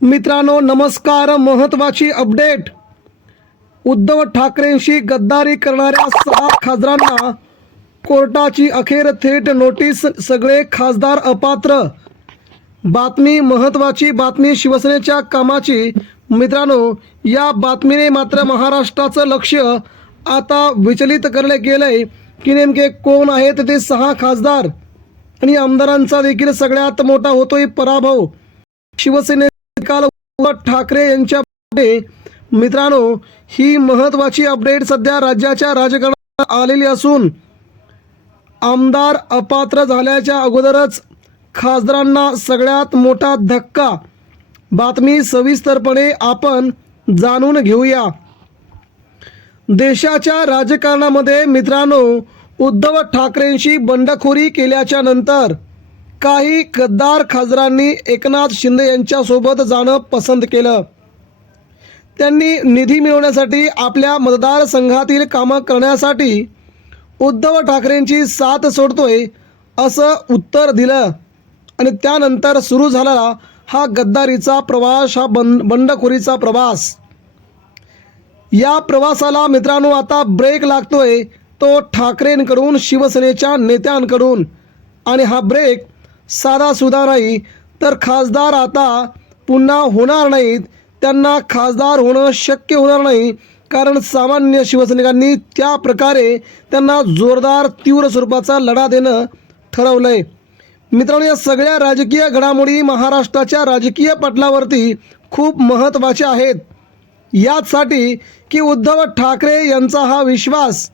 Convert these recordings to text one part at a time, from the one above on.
मित्रांनो नमस्कार. महत्त्वाची अपडेट. उद्धव ठाकरेंशी गद्दारी करणाऱ्या 6 खासदारांना कोर्टाची अखेर थेट नोटीस. सगळे खासदार अपात्र. बातमी महत्त्वाची बातमी शिवसेनेच्या कामाची. मित्रांनो या बातमीने मात्र महाराष्ट्राचं लक्ष आता विचलित करले गेलंय की नेमके कोण आहेत ते 6 खासदार आणि आमदारांचा देखील सगळ्यात मोठा होतोय पराभव. शिवसेने काल उद्धव ठाकरे यांच्या मित्रांनो ही महत्त्वाची अपडेट सध्या राज्याच्या राजकारणात आलेली असून आमदार अपात्र झाल्याच्या अगोदरच खासदारांना सगळ्यात मोठा धक्का. बातमी सविस्तरपणे आपण जाणून घेऊया. देशाच्या राजकारणामध्ये मित्रांनो उद्धव ठाकरेंशी बंडखोरी केल्याच्या नंतर काही गद्दार खासदारांनी एकनाथ शिंदे यांच्यासोबत जाणं पसंत केलं. त्यांनी निधी मिळवण्यासाठी आपल्या मतदारसंघातील कामं करण्यासाठी उद्धव ठाकरेंची साथ सोडतोय असं उत्तर दिलं आणि त्यानंतर सुरू झालेला हा गद्दारीचा प्रवास, हा बंडखोरीचा प्रवास. या प्रवासाला मित्रांनो आता ब्रेक लागतोय तो ठाकरेंकडून, शिवसेनेच्या नेत्यांकडून. आणि हा ब्रेक साधा सुद्धा नाही तर खासदार आता पुन्हा होणार नाहीत. त्यांना खासदार होणं शक्य होणार नाही कारण सामान्य शिवसैनिकांनी त्या प्रकारे त्यांना जोरदार तीव्र स्वरूपाचा लढा देणं ठरवलंय. मित्रांनो या सगळ्या राजकीय घडामोडी महाराष्ट्राच्या राजकीय पटलावरती खूप महत्त्वाच्या आहेत. याचसाठी की उद्धव ठाकरे यांचा हा विश्वास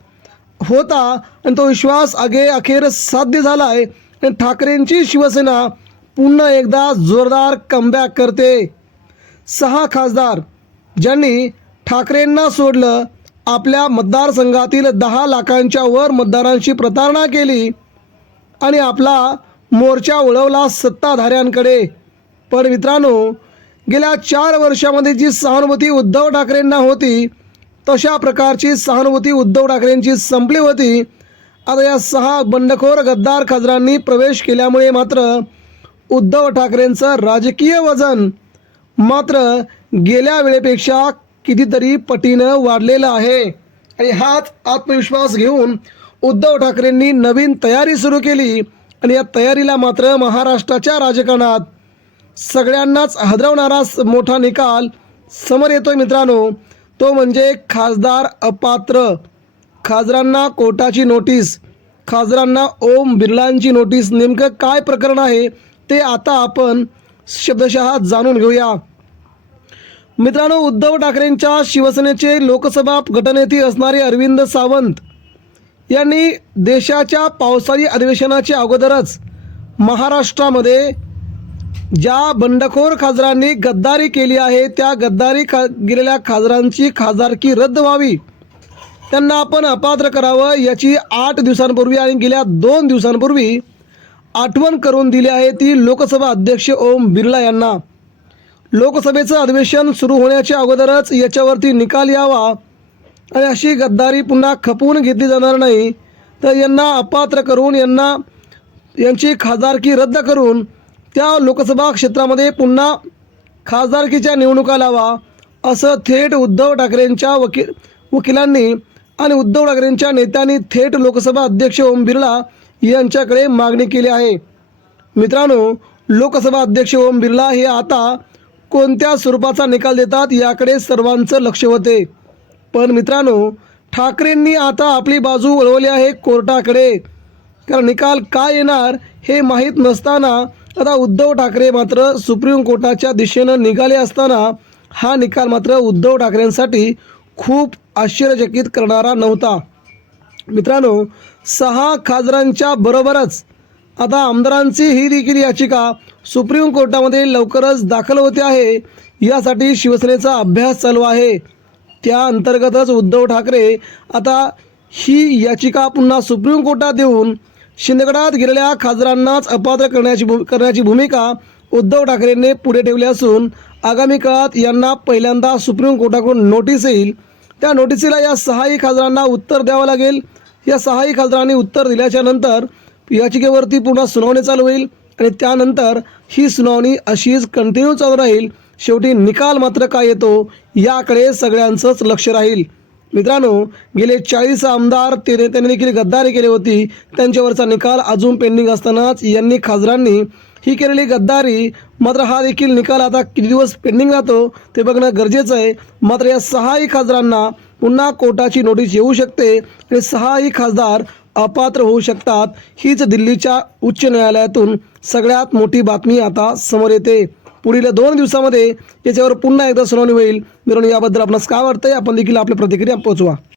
होता आणि तो विश्वास अखेर साध्य झाला आहे आणि ठाकरेंची शिवसेना पुन्हा एकदा जोरदार कमबॅक करते. 6 खासदार ज्यांनी ठाकरेंना सोडलं, आपल्या मतदारसंघातील 10 लाखांच्या वर मतदारांची प्रतारणा केली आणि आपला मोर्चा वळवला सत्ताधाऱ्यांकडे. पण मित्रांनो गेल्या 4 वर्षामध्ये जी सहानुभूती उद्धव ठाकरेंना होती तशा प्रकारची सहानुभूती उद्धव ठाकरेंची संपली होती. आता या 6 बंडखोर गद्दार खासदारांनी प्रवेश केल्यामुळे मात्र उद्धव ठाकरेंचं राजकीय वजन मात्र गेल्या वेळेपेक्षा कितीतरी पटीनं वाढलेलं आहे. आणि हाच आत्मविश्वास घेऊन उद्धव ठाकरेंनी नवीन तयारी सुरू केली आणि या तयारीला मात्र महाराष्ट्राच्या राजकारणात सगळ्यांनाच हादरवणारा मोठा निकाल समोर येतोय मित्रांनो. तो म्हणजे खासदार अपात्र. खासदारांना कोर्टाची नोटीस, खासदारांना ओम बिर्लांची नोटीस. नेमकं काय प्रकरण आहे ते आता आपण शब्दशः जाणून घेऊया. मित्रांनो उद्धव ठाकरेंच्या शिवसेनेचे लोकसभा गटनेते असणारे अरविंद सावंत यांनी देशाच्या पावसाळी अधिवेशनाच्या अगोदरच महाराष्ट्रामध्ये ज्या बंडखोर खासदारांनी गद्दारी केली आहे त्या गद्दारी गेलेल्या खासदारांची खासदारकी रद्द व्हावी, त्यांना आपण अपात्र करावं याची 8 दिवसांपूर्वी आणि गेल्या 2 दिवसांपूर्वी आठवण करून दिली आहे ती लोकसभा अध्यक्ष ओम बिर्ला यांना. लोकसभेचं अधिवेशन सुरू होण्याच्या अगोदरच याच्यावरती निकाल यावा आणि अशी गद्दारी पुन्हा खपवून घेतली जाणार नाही तर यांना अपात्र करून यांची खासदारकी रद्द करून त्या लोकसभा क्षेत्रामध्ये पुन्हा खासदारकीच्या निवडणुका लावा असं थेट उद्धव ठाकरेंच्या वकिलांनी आणि उद्धव ठाकरेंच्या नेत्यांनी थेट लोकसभा अध्यक्ष ओम बिर्ला यांच्याकडे मागणी केली आहे. मित्रांनो लोकसभा अध्यक्ष ओम बिर्ला हे आता कोणत्या स्वरूपाचा निकाल देतात याकडे सर्वांचं लक्ष होते. पण मित्रांनो ठाकरेंनी आता आपली बाजू वळवली आहे कोर्टाकडे. कारण निकाल काय येणार हे माहीत नसताना आता उद्धव ठाकरे मात्र सुप्रीम कोर्टाच्या दिशेनं निघाले असताना हा निकाल मात्र उद्धव ठाकरेंसाठी खूप आश्चर्यचकित करणारा नव्हता. मित्रांनो 6 खासदारांच्या बरोबरच आता आमदारांची ही देखील याचिका सुप्रीम कोर्टामध्ये लवकरच दाखल होते आहे. यासाठी शिवसेनेचा अभ्यास चालू आहे. त्या अंतर्गतच उद्धव ठाकरे आता ही याचिका पुन्हा सुप्रीम कोर्टात देऊन शिंदेगडात गेलेल्या खासदारांनाच अपात्र करण्याची भूमिका उद्धव ठाकरेंनी पुढे ठेवली असून आगामी काळात यांना पहिल्यांदा सुप्रीम कोर्टाकडून नोटीस येईल. त्या नोटिसीला या 6 खासदारांना उत्तर द्यावं लागेल. या 6 खासदारांनी उत्तर दिल्याच्या नंतर याचिकेवरती पुन्हा सुनावणी चालू होईल आणि त्यानंतर ही सुनावणी अशीच कंटिन्यू चालू राहील शेवटी निकाल मात्र काय येतो याकडे सगळ्यांचंच लक्ष राहील. मित्रांनो, गेले 40 आमदार त्यांनी देखील गद्दारी केली होती. त्यांच्यावरचा निकाल अजून पेंडिंग असतानाच यांनी खासदारांनी ही केलेली गद्दारी, मात्र हा देखील निकाल आता किती दिवस पेंडिंग राहतो ते बघणं गरजेचं आहे. मात्र या 6ही खासदारांना पुन्हा कोर्टाची नोटीस येऊ शकते आणि 6ही खासदार अपात्र होऊ शकतात. हीच दिल्लीच्या उच्च न्यायालयातून सगळ्यात मोठी बातमी आता समोर येते. पुढील 2 दिवसामध्ये याच्यावर पुन्हा एकदा सुनावणी होईल. मित्रांनो, याबद्दल आपणास काय वाटतंय आपण देखील आपल्या प्रतिक्रिया पोहोचवा.